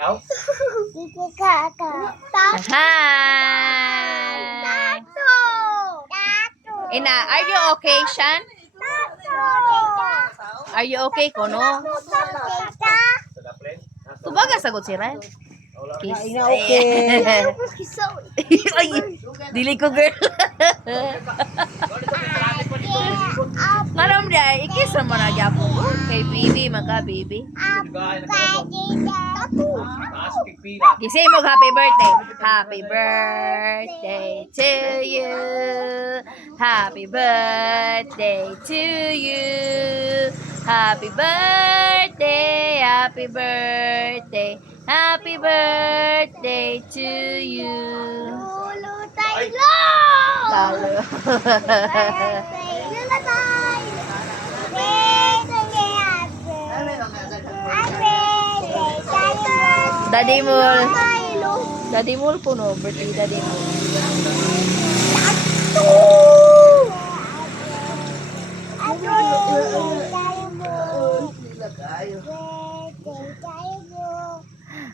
Hi! Ina, are you okay, Shan? Are you okay, Kono? Tubaga sagot si Ran. Kiss. Ina okay. Ay, dili ko girl. Maram dia, ikis mo na gyapon ko. Kay baby, maka baby. Gisay mo happy birthday. Happy birthday to you. Happy birthday to you. Happy birthday, happy birthday. Happy birthday to you. Talo. Daddy Mul. Daddy Mul po no, birthday Daddy Mul.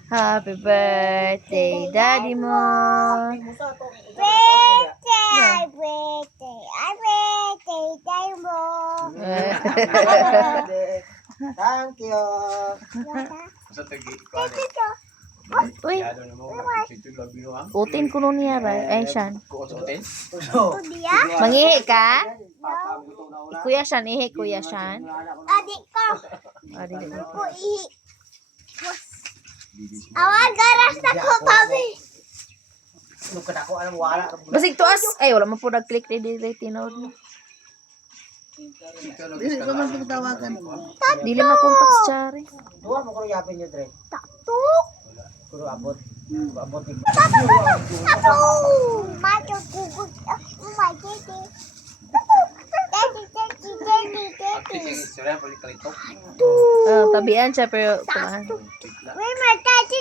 Happy birthday, Daddy Mul. Thank you. Uy, utin ko nun niya, ay Shan. Mangihi ka? Kuya Shan, ihi Kuya Shan. Adik ko. Adik ko. Ako ihi. Awan garas na ko, papi. Basig tuas. Ay, wala mo po nag-click ready tinod mo. Dili ko man pagtawagan. Dili makontak si Chari. Duwa mo ko yapin niyo dire. Tatuk. Kuno abot. Abot ni. Tatuk. Macho gugut. Oh my daddy. Tabian siya pero kumahan. Wait, my daddy,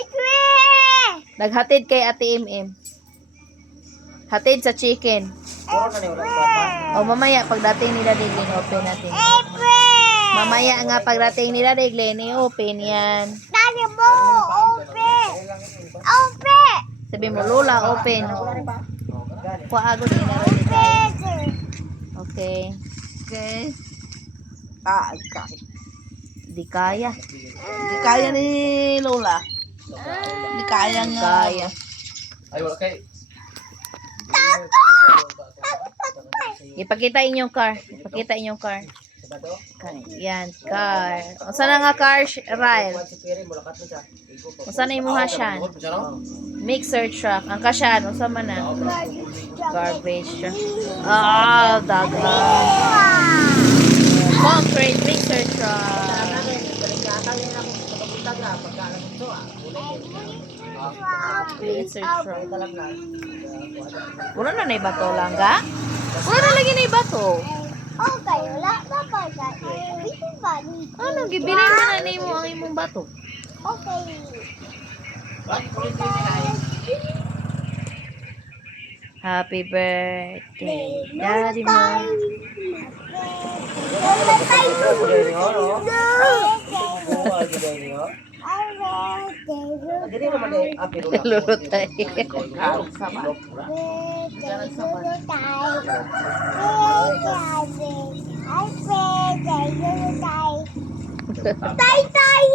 Naghatid kay Ate Im. Hatid sa chicken. Puro na ni wala. O mamaya pagdating nila Diglin, open natin. Mamaya nga pagdating nila Diglin, i-open yan. Daddy mo, open. Open. Sabi mo, Lola, open. Kuha agad din na rin. Okay. Okay. Di kaya. Di kaya ni Lola. Di kaya nga. Kaya. Ay, wala kay. Ipakita inyong car. Ipakita inyong car. Yan, car. O sana nga car, Ryle? O sana imuha siya? Mixer truck. Ang kasyan, o sama na? Garbage truck. Ah, dagan. Concrete mixer truck. Mixer truck. Wala na na bato lang ga? Wala na lagi na bato. Okay, wala pa pa sa ito ba ni? Ano, gibilin na na mo ang imong bato. Okay. Happy birthday, Daddy Mo. Lulutay. Tay tay.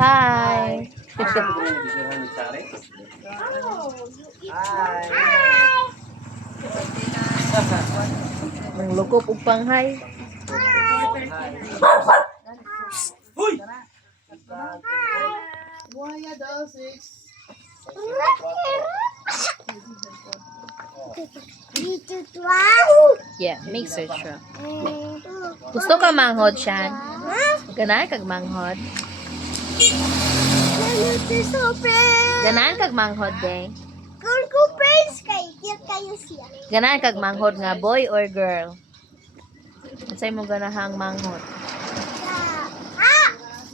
Hi. Ang lukop ug panghay. Yeah, mixer truck. Gusto ka manghod siya? Ganahan kag manghod. Ganahan kag manghod deng. Kung ko friends kayo siya. Ganahan kag manghod nga boy or girl? Unsay mo ganahang manghot?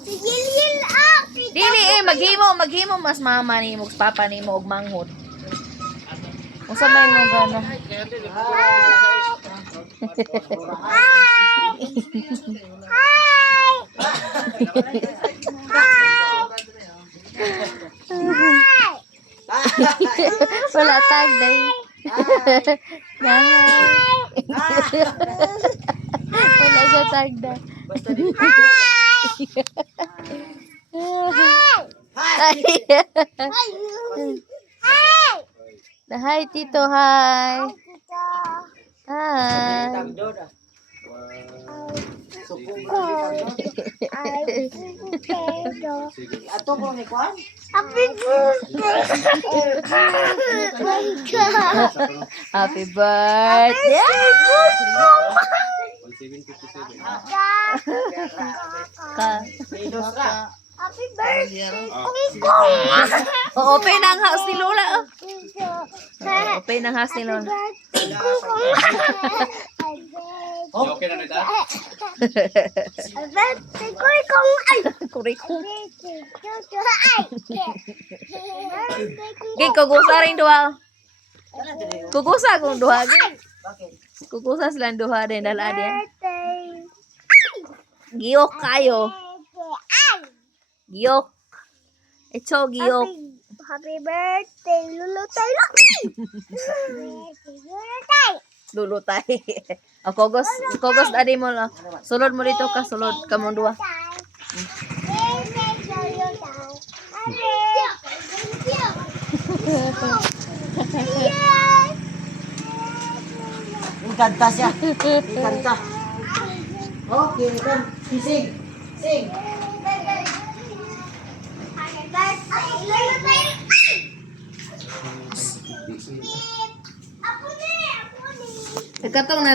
Si Yil ah! Dili maghimo mas mama ni mo, papa ni mo og manghot. Unsa may mo gana? Wala tagday. Wala sa tagday. Hi, Tito. Hi. Hi. Ato ko ni Kwan? Happy birthday! Happy birthday. Ka. Happy birthday! Open ang house ni Lola. Open ang house ni Lola. Okay na nita? Birthday ko ikaw ay! Kurikong. Birthday ko ay! Gig, kugusa rin duha. Kugusa kung duha. Gig. Bakit? Kugusa silang duha din. Dala din. Birthday! Giyok kayo. Ay! Giyok. Ito, giyok. Happy birthday, Lulutay Lucky! Lulutay! Lulutay. O, kogos adi mo lang. Sulod mo dito ka, sulod ka mong duha. Ikanta siya. Ikanta. Okay, kan. Sing. Sing. Ako ni! Ikatong na